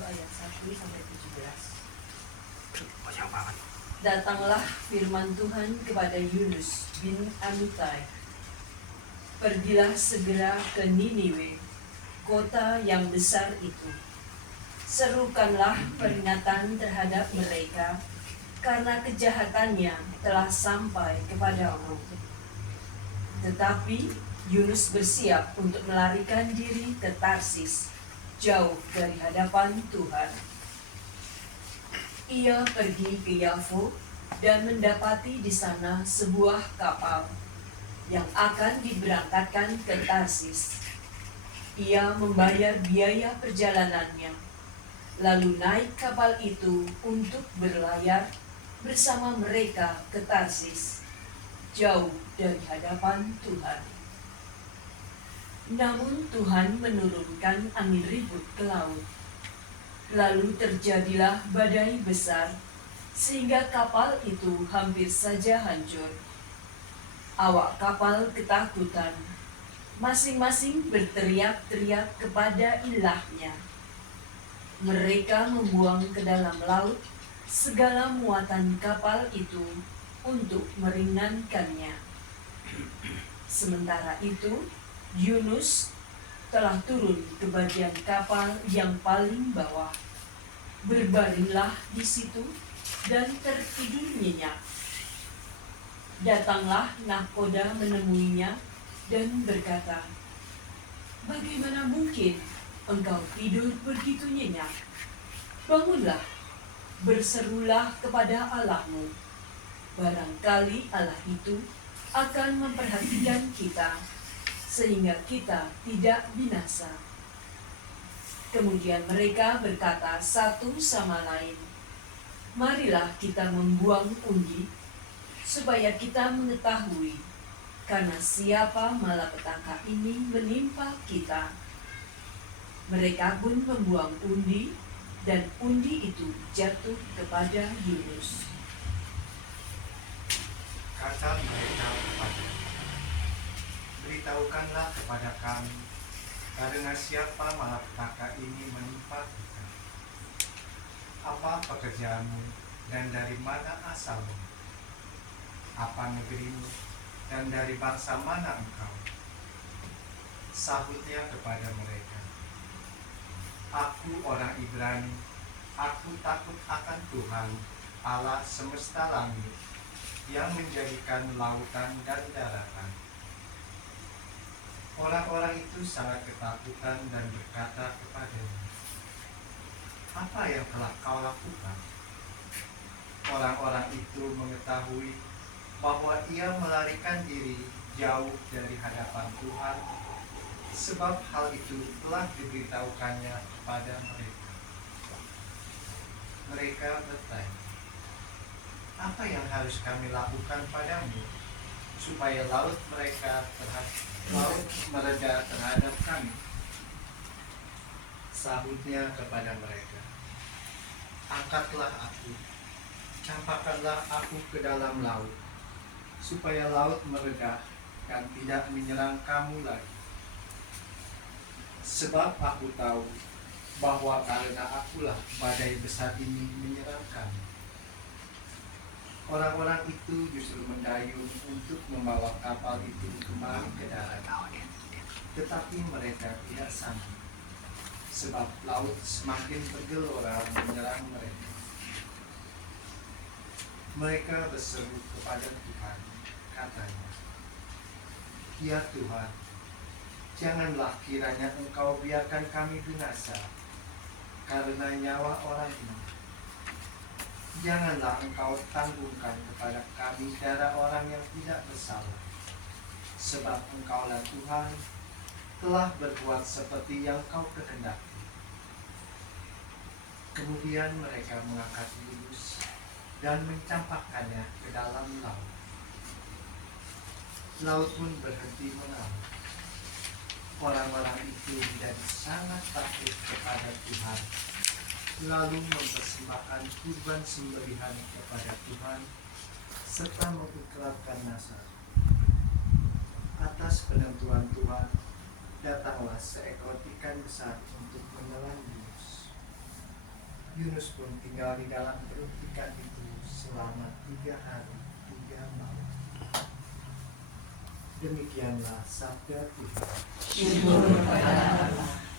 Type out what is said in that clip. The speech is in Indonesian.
ayat 1-17. Banyak banget. Datanglah firman Tuhan kepada Yunus bin Amittai. Pergilah segera ke Niniwe, kota yang besar itu. Serukanlah peringatan terhadap mereka, karena kejahatannya telah sampai kepadamu. Tetapi Yunus bersiap untuk melarikan diri ke Tarsis, jauh dari hadapan Tuhan. Ia pergi ke Yafo dan mendapati di sana sebuah kapal yang akan diberangkatkan ke Tarsis. Ia membayar biaya perjalanannya, lalu naik kapal itu untuk berlayar bersama mereka ke Tarsis, jauh dari hadapan Tuhan. Namun Tuhan menurunkan angin ribut ke laut. Lalu terjadilah badai besar, sehingga kapal itu hampir saja hancur. Awak kapal ketakutan, masing-masing berteriak-teriak kepada ilahnya. Mereka membuang ke dalam laut segala muatan kapal itu untuk meringankannya. Sementara itu, Yunus telah turun ke bagian kapal yang paling bawah. Berbaringlah di situ dan tertidur nyenyak. Datanglah nahkoda menemuinya dan berkata, "Bagaimana mungkin engkau tidur begitu nyenyak? Bangunlah, berserulah kepada Allahmu. Barangkali Allah itu akan memperhatikan kita, sehingga kita tidak binasa." Kemudian mereka berkata satu sama lain, "Marilah kita membuang undi, supaya kita mengetahui, karena siapa malapetaka ini menimpa kita." Mereka pun membuang undi, dan undi itu jatuh kepada Yunus. Kata mereka kepadanya, "Beritahukanlah kepada kami, karena siapa malapetaka ini menimpa kita? Apa pekerjaanmu dan dari mana asalmu? Apa negerimu dan dari bangsa mana engkau?" Sahutnya kepada mereka, "Aku orang Ibrani, aku takut akan Tuhan, Allah semesta langit, yang menjadikan lautan dan daratan." Orang-orang itu sangat ketakutan dan berkata kepadanya, "Apa yang telah kau lakukan?" Orang-orang itu mengetahui bahwa ia melarikan diri jauh dari hadapan Tuhan, sebab hal itu telah diberitahukannya kepada mereka. Mereka bertanya, "Apa yang harus kami lakukan padamu, supaya laut mereda terhadap kami?" Sahutnya kepada mereka, "Angkatlah aku, campakkanlah aku ke dalam laut, supaya laut mereda dan tidak menyerang kamu lagi. Sebab aku tahu bahwa karena akulah badai besar ini menyerang kamu." Orang-orang itu justru mendayung untuk membawa kapal itu kembali ke darat, tetapi mereka tidak sanggup, sebab laut semakin bergelora menyerang mereka. Mereka berseru kepada Tuhan, katanya, "Ya Tuhan, janganlah kiranya Engkau biarkan kami binasa karena nyawa orang ini. Janganlah Engkau tanggungkan kepada kami darah orang yang tidak bersalah, sebab Engkaulah Tuhan telah berbuat seperti yang Kau kehendaki." Kemudian mereka mengangkat Yunus dan mencampakkannya ke dalam laut. Laut pun berhenti mengalir. Orang-orang itu menjadi sangat takut kepada Tuhan, lalu mempersembahkan kurban sembelihan kepada Tuhan, serta mengikrarkan nazar. Atas penentuan Tuhan, datanglah seekor ikan besar untuk menelan Yunus. Yunus pun tinggal di dalam perut ikan itu selama 3 hari 3 malam. Demikianlah sabda Tuhan. Syukur kepada Allah.